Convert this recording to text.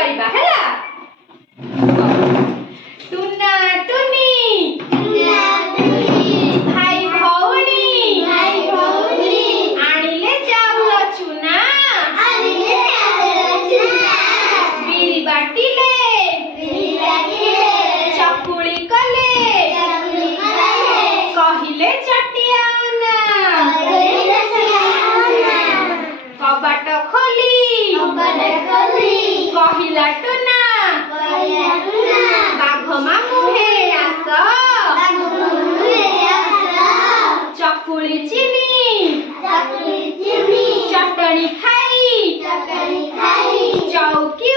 करबा हैला। टुना टुनी भाई भौणी आनिले चाउल चुना बिरी बाटिले चकुली कले कहिले चटियाना कबाट खोली कहिला टुना बाघ मामू हे आस चकुली चिनी चटनी खाई चौकी